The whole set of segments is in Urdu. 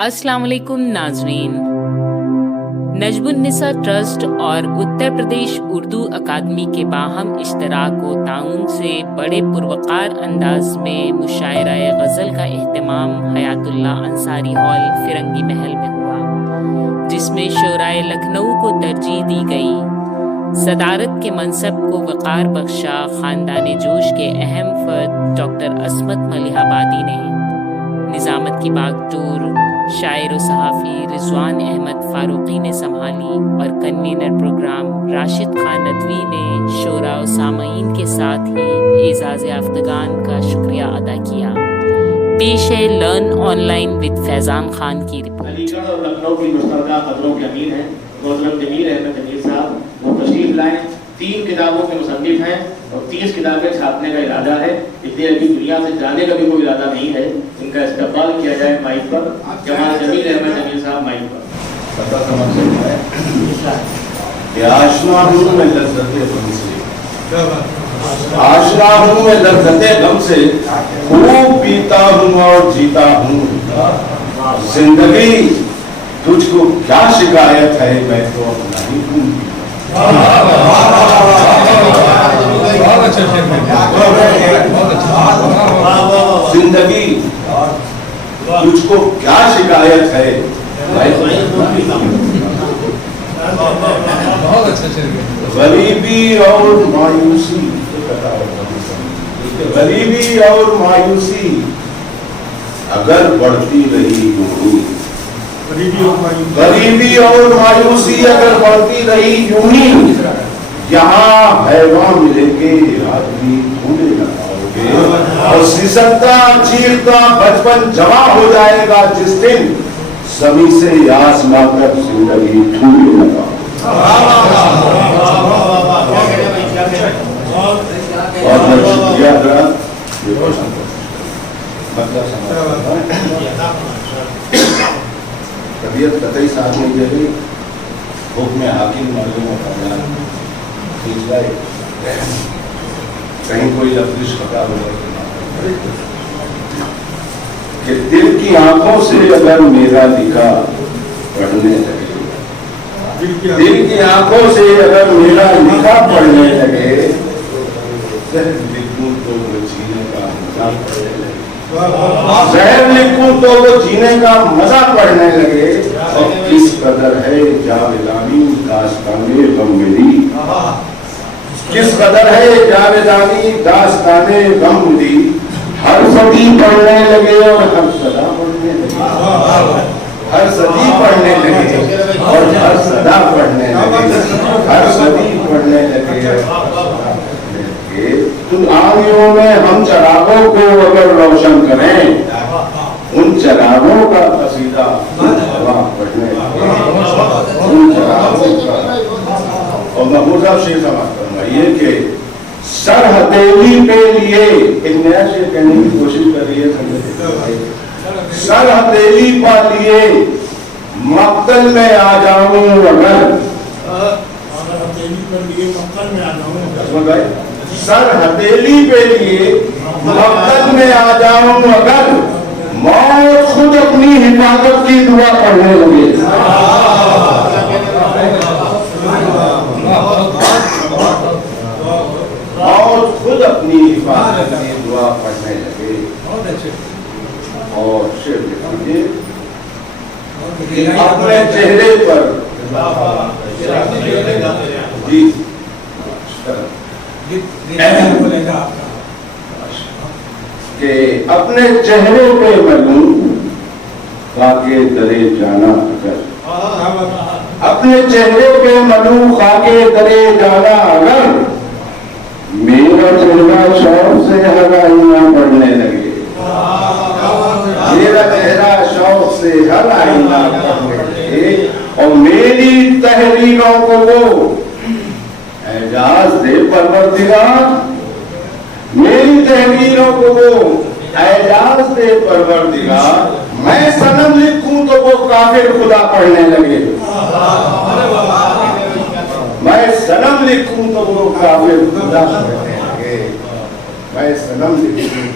السلام علیکم ناظرین، نجم النساء ٹرسٹ اور اتر پردیش اردو اکادمی کے باہم اشتراک و تعاون سے بڑے پروقار انداز میں مشاعرہ غزل کا اہتمام حیات اللہ انصاری ہال فرنگی محل میں ہوا، جس میں شعرائے لکھنؤ کو ترجیح دی گئی۔ صدارت کے منصب کو وقار بخشا خاندان جوش کے اہم فرد ڈاکٹر عصمت ملیح آبادی نے۔ نظامت کی باغٹور شاعر و صحافی رضوان احمد فاروقی نے سنبھالی اور کنوینر پروگرام راشد خان ندوی نے شعراء و سامعین کے ساتھ ہی اعزاز یافتگان کا شکریہ ادا کیا۔ پیش ہے لرن آن لائن ود فیضان خان کی رپورٹ۔ علی گڑھ اور لکھنؤ کی مشترکہ قدروں کے امیر ہیں محترم جمیل احمد جمیل صاحب، وہ تشریف لائیں۔ 3 کتابوں کے مصنف ہیں اور 30 کتابیں چھاپنے کا ارادہ ہے، اس لیے ابھی دنیا سے جانے کا بھی کوئی ارادہ نہیں ہے۔ ان کا استقبال کیا جائے مائک پر، جناب جمیل احمد جمیل صاحب مائک پر۔ پتہ سمجھ سکتا ہے کہ آشنا ہوں میں لذت غم سے، آشنا ہوں میں لذت غم سے، خوب پیتا ہوں اور جیتا ہوں زندگی، تجھ کو کیا شکایت ہے، میں تو نہیں ہوں۔ زندگی تجھ کو کیا شکایت ہے، غریبی اور مایوسی، غریبی اور مایوسی اگر بڑھتی رہی یوں، غریبی اور مایوسی اگر بڑھتی رہی یوں ہی، یہاں حیوان ملے گے آدمی ڈھونڈے نہ پاؤ گے، اور سسکتا چیختا بچپن جمع ہو جائے گا جس دن، سمی سے آسما تک زندگی ڈھونڈے نہ پاؤ۔ اور میں شکریہ ادا طبیعت قطعی ساتھ نہیں دے رہی، حکم حاکم معلوم کا بیان کھینچ گئے، کہیں کوئی لفظ خطا ہو جائے کہ دل کی آنکھوں سے اگر میرا لکھا پڑھنے لگے، دل کی آنکھوں سے اگر میرا لکھا پڑھنے لگے، زہر لکھوں تو وہ جینے کا مزہ پڑھنے لگے، زہر لکھوں تو وہ جینے کا مزہ پڑھنے لگے، اور کس قدر ہے جاویدانی داستان غم ملی، کس قدر ہے جاویدانی داستان غم ملی، ہر صدی پڑھنے لگے اور ہر صدا پڑھنے لگے، ہر صدی پڑھنے لگے اور ہر صدا پڑھنے لگے، ہر صدی پڑھنے لگے۔ تم آنکھوں میں ہم چراغوں کو اگر روشن کریں، ان چراغوں کا قصیدہ پڑھنے لگے، ان چراغوں کا۔ اور محمود صاحب شیخ سماعت فرمائیے کہ سر ہتھیلی پہ لیے، ایک نیا شعر کہنے کی کوشش کر رہی ہے، سر ہتھیلی پا لیے مقتل میں آ جاؤں اگر، سر ہتھیلی پہ لیے مقتل میں آ جاؤں اگر، موت خود اپنی حفاظت کی دعا پڑھنے لگے، موت خود اپنی حفاظت کی دعا پڑھنے لگے۔ اور شعر دیکھیے کہ اپنے چہرے پر جی کہ اپنے چہرے پہ ملوں خاکے درے جانا اگر، اپنے چہرے پہ ملوں خاکے درے جانا اگر، میرا چہرہ شوق سے ہر آئینہ پڑھنے لگے، میرا چہرہ شوق سے ہر آئینہ پڑھنے لگے، اور میری تحریروں کو وہ اعجاز دے پروردگار، میری تحریروں کو وہ اعجاز دے پروردگار، میں صنم لکھوں تو وہ کافر خدا پڑھنے لگے، میں صنم لکھوں تو وہ کافر خدا پڑھنے لگے، میں صنم لکھوں۔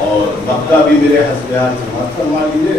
اور مکہ بھی میرے حسب حال سماعت فرما لیجیے،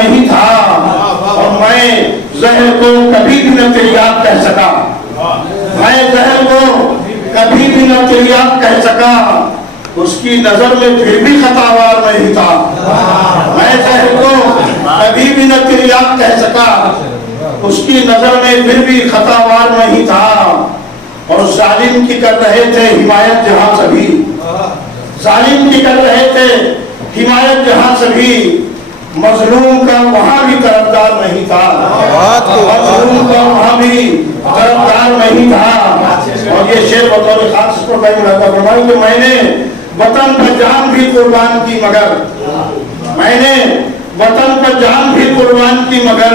نہیں تھا اور میں زہر کو کبھی بھی نہ تریاق کہہ سکا، میں زہر کو کبھی بھی نہ تریاق کہہ سکا، اس کی نظر میں پھر بھی خطاوار نہیں تھا، میں زہر کو کبھی بھی نہ تریاق کہہ سکا، اس کی نظر میں پھر بھی خطاوار نہیں تھا، اور ظالم کی کر رہے تھے حمایت جہاں سبھی، ظالم کی کر رہے تھے حمایت جہاں سبھی، مظلوم کا وہاں بھی طرفدار نہیں تھا، مظلوم کا وہاں بھی طرفدار نہیں تھا۔ اور یہ شعر بطور خاص اس پر فرمائیں کہ میں نے وطن پر جان بھی قربان کی مگر، میں نے وطن پر جان بھی قربان کی مگر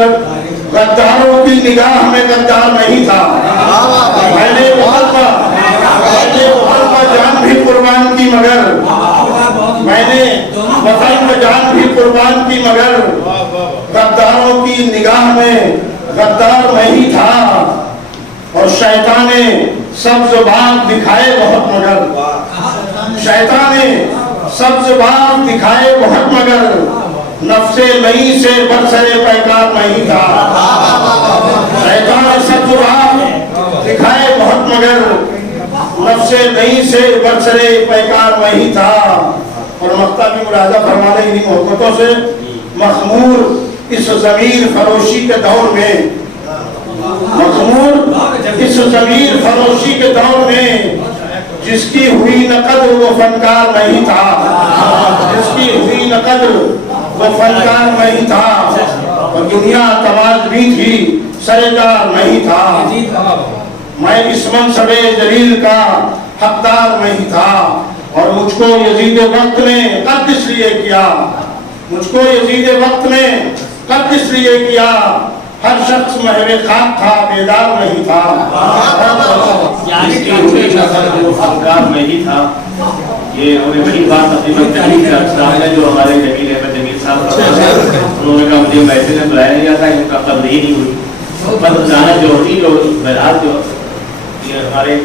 غداروں کی نگاہ میں غدار نہیں تھا، میں نے وطن پر جان بھی قربان کی مگر، میں نے وطن پر جان بھی قربان کی مگر غداروں کی نگاہ میں غدار نہیں تھا، اور شیطان نے سبز باغ دکھائے بہت مگر، شیطان نے سبز باغ دکھائے بہت مگر نفس نئی سے برسر پیکار نہیں تھا، شیطان نے سبز باغ دکھائے بہت مگر نفس نئی سے برسر پیکار نہیں تھا۔ اور مقطع بھی ملاحظہ فرما لیں انہی محبتوں سے، مخمور اس ضمیر فروشی کے دور میں، مخمور اس ضمیر فروشی کے دور میں جس کی ہوئی نہ قدر وہ فنکار نہیں تھا، جس کی ہوئی نہ قدر وہ فنکار نہیں تھا، اور دنیا تواز بھی تھی سردار نہیں تھا، میں اس منصب جلیل کا حقدار نہیں تھا، اور مجھ کو یزید وقت نے قد اس لیے کیا، مجھ کو یزید وقت نے قد اس لیے کیا، ہر شخص محو خاک تھا بیدار نہیں تھا، اس کی ہوئی نظر وہ فنکار نہیں تھا۔ یہ انہوں نے وہی بات اپنی تحریر کا اقسام ہے جو ہمارے جمیل احمد جمیل صاحب کا، انہوں نے کہا مجھے محفل میں بلایا گیا تھا، ان کا قدر ہی نہیں ہوئی، قدر جانا جو ہوتی جو بہرحال جو یہ ہمارے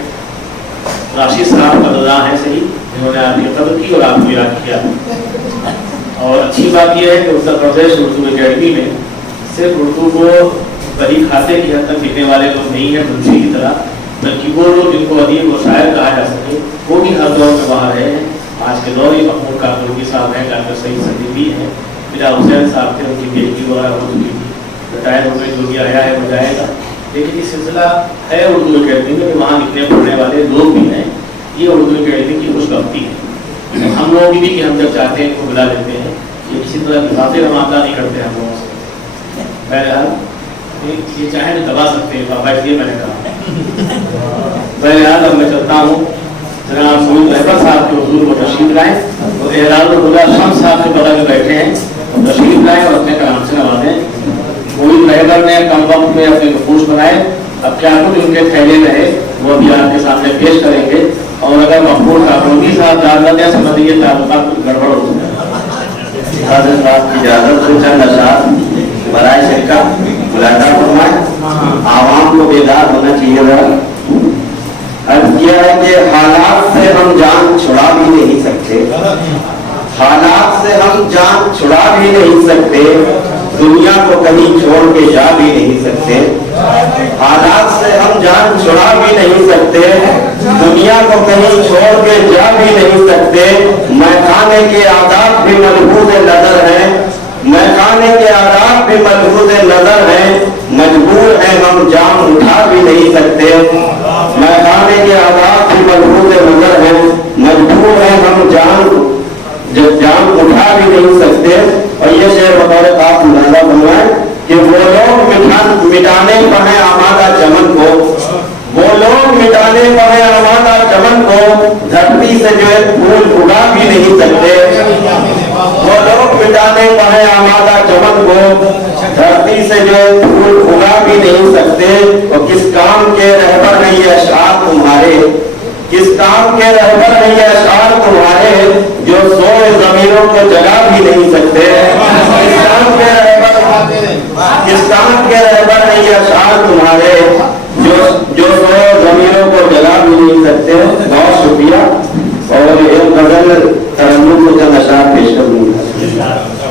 راشد صاحب قدرداں ہیں صحیح، انہوں نے آپ کی قدر کی اور آپ کو یاد کیا۔ اور اچھی بات یہ ہے کہ اتر پردیش اردو اکیڈمی میں صرف اردو کو بڑی کھاتے کی حد تک لکھنے والے لوگ نہیں ہیں منشی کی طرح، بلکہ وہ لوگ جن کو ادیب و شاعر کہا جا سکے وہ بھی ہر دور میں وہاں رہے ہیں۔ آج کے دور میں محمود کاکڑی صاحب ہیں، ڈاکٹر سعید صدیقی ہیں، مرزا حسین صاحب تھے، ان کی پی ایچ ڈی وغیرہ ہو چکی تھی، ریٹائر ہو گئے، جو بھی آیا ہے وہ جائے گا، لیکن یہ سلسلہ ہے اردو اکیڈمی میں کہ وہاں لکھنے پڑھنے والے لوگ بھی ہیں۔ یہ اردو اکیڈمی کی خوش بختی ہے، ہم لوگ بھی کہ ہم جب چاہتے ہیں ان کو بلا لیتے ہیں، یہ کسی طرح کی باتیں رمادہ نہیں کرتے ہم لوگوں سے۔ بہرحال یہ چاہیں تو دبا سکتے ہیں بابا، اس لیے میں نے کہا۔ بہرحال اب میں چلتا ہوں، جناب سعود رہبر صاحب کے حضور کو تشریف لائیں، اور اعراض الہدیٰ شمس صاحب کے بغل میں بیٹھے ہیں، تشریف لائیں اور اپنے کلام سے نوازیں۔ سعود رہبر نے کم وقت میں اپنے نفوس بنائے، اب کیا کچھ ان کے تھیلے رہے وہ بھی آپ کے سامنے پیش کریں گے، اور اگر مقبول کاکڑی صاحب اجازت دیں سمجھ یہ تعلقات کچھ گڑبڑ ہو جائے۔ حضرت صاحب کی اجازت سے چند اشعار برائے شرکت ملاحظہ فرمائیں، عوام کو بیدار ہونا چاہیے ذرا۔ عرض کیا ہے کہ حالات سے ہم جان چھڑا بھی نہیں سکتے، حالات سے ہم جان چھڑا بھی نہیں سکتے، دنیا کو کہیں چھوڑ کے جا بھی نہیں سکتے، حالات سے ہم جان چھڑا بھی نہیں سکتے، دنیا کو کہیں چھوڑ کے جا بھی نہیں سکتے، میخانے کے آداب بھی ملحوظ نظر ہیں، میخانے کے آداب بھی ملحوظ نظر ہیں، مجبور ہیں ہم جام اٹھا بھی نہیں سکتے، میخانے کے آداب بھی ملحوظ نظر ہیں، مجبور ہیں ہم جام اٹھا بھی نہیں سکتے۔ اور یہ شعر بطور خاص ملاحظہ فرمائیں کہ وہ لوگ مٹانے پر ہیں آمادہ چمن کو، وہ لوگ مٹانے پر ہیں آمادہ چمن کو، دھرتی سے جو ایک پھول اگا بھی نہیں سکتے، وہ لوگ مٹانے پر ہیں آمادہ چمن کو، دھرتی سے جو ایک پھول اگا بھی نہیں سکتے۔ اور کس کام کے رہبر ہیں یہ اشعار تمہارے، کس کام کے رہبر ہیں یہ اشعار تمہارے، جو سوئے ضمیروں کو جگا بھی نہیں سکتے، کس کام کے رہبر ہیں یہ اشعار تمہارے، جو سوئے ضمیروں کو جگا بھی نہیں سکتے۔ بہت شکریہ، اور ایک غزل ترنم کو چند اشعار پیش کروں گا۔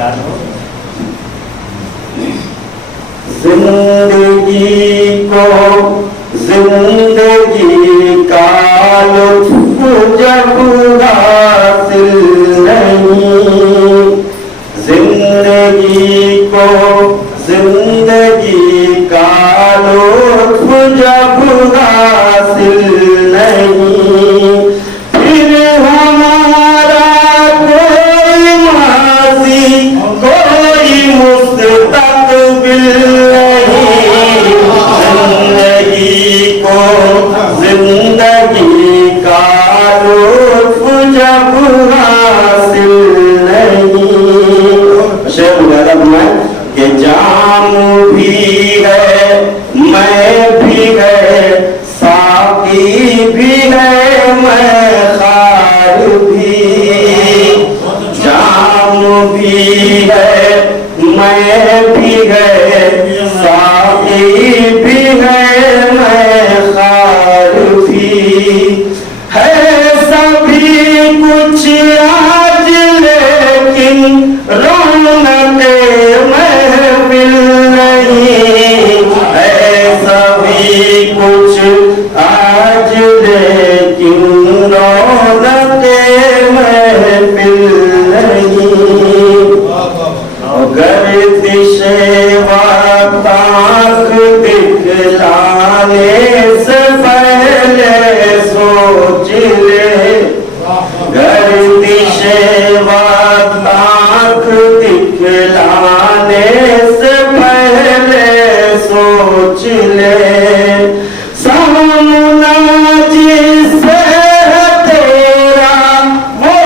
زندگی کو زندگی کا لطف جب حاصل نہیں، زندگی کو زندگی کا لطف جب حاصل نہیں، پھر ہمارا کوئی ماضی کوئی مستقبل نہیں، زندگی کو زندگی کا لطف جب حاصل نہیں۔ شعر وغیرہ بنائیں کہ جام بھی ہے میں بھی ہے ساقی بھی ہے میں خار بھی، جام بھی ہے میں بھی ہے ساقی بھی ہے میں خار بھی، ہے سبھی کچھ آج لیکن رونق محفل نہیں، ہے سبھی کچھ آج لیکن رونق محفل نہیں، گردش وقت آنکھ دکھلانے سے پہلے سوچ لے، گردش وقت آنکھ دکھلانے سے پہلے سوچ لے، سامنا جس سے تیرا وہ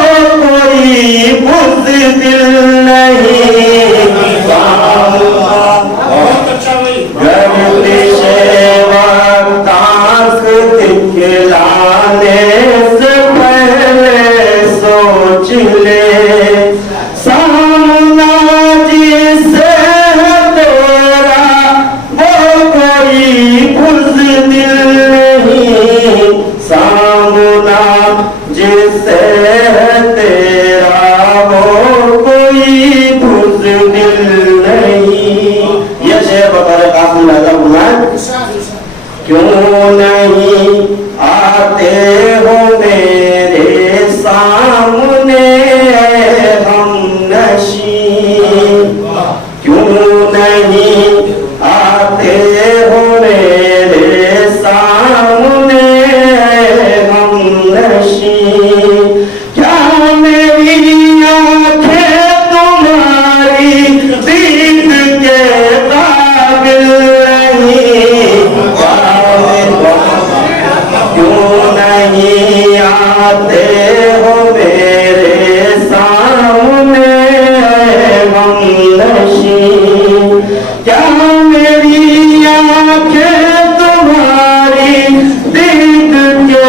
کوئی بزدل نہیں، گردش وقت آنکھ دکھلانے سے پہلے سوچ لے، سامنا جس سے تیرا وہ کوئی بزدل نہیں، سامنا جس سے تیرا وہ کوئی بزدل نہیں۔ یہ شعر بطور قاسم لازم بنائیں، کیوں نہیں آتے ہو میرے سامنے اے ہم نشین، کیوں نہیں آتے ہو میرے سامنے اے ہم نشین، کیا میری آنکھیں تمہاری دید کے قابل نہیں، کیوں نہیں آتے ہو میرے سامنے ہم نشین، کیا میری آنکھیں تمہاری دید کے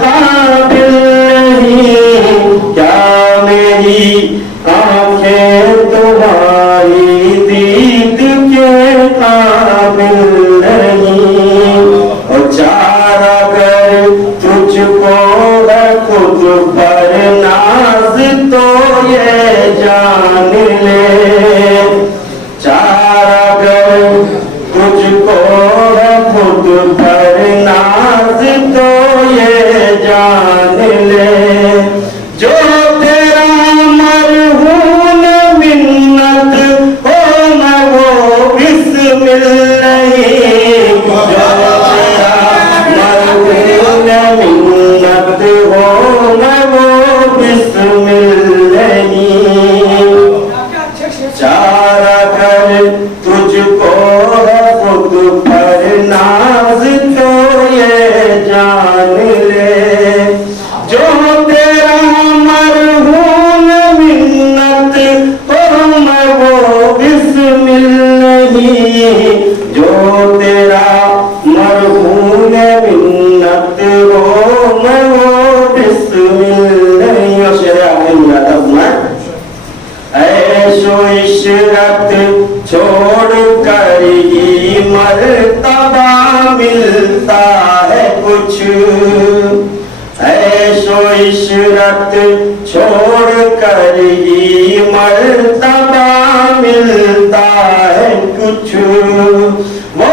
قابل نہیں، کیا میری آنکھیں تمہاری دید کے قابل نہیں، اور چار اگر تجھ کو ہے خود پر ناز تو یہ جان لے، چار اگر تجھ کو ہے خود پر ناز تو یہ جان لے، جو تیرا مرہون منت ہو میں وہ بسمل نہیں، جو تیرا مرہون منت ہو میں وہ بسمل نہیں، چار اگر تجھ کو ہے خود پر ناز تو یہ جان لے، جو تیرا مرہون منت ہو میں وہ بسمل نہیں، جو تیرا مرہون منت ہو میں وہ بسمل نہیں۔ اور شعر آخر مرادب میں عیش و عشرت چھوڑ کر ہی مرتبہ ملتا ہے کچھ، عیش و عشرت چھوڑ کر ہی مرتبہ ملتا ہے کچھ، وہ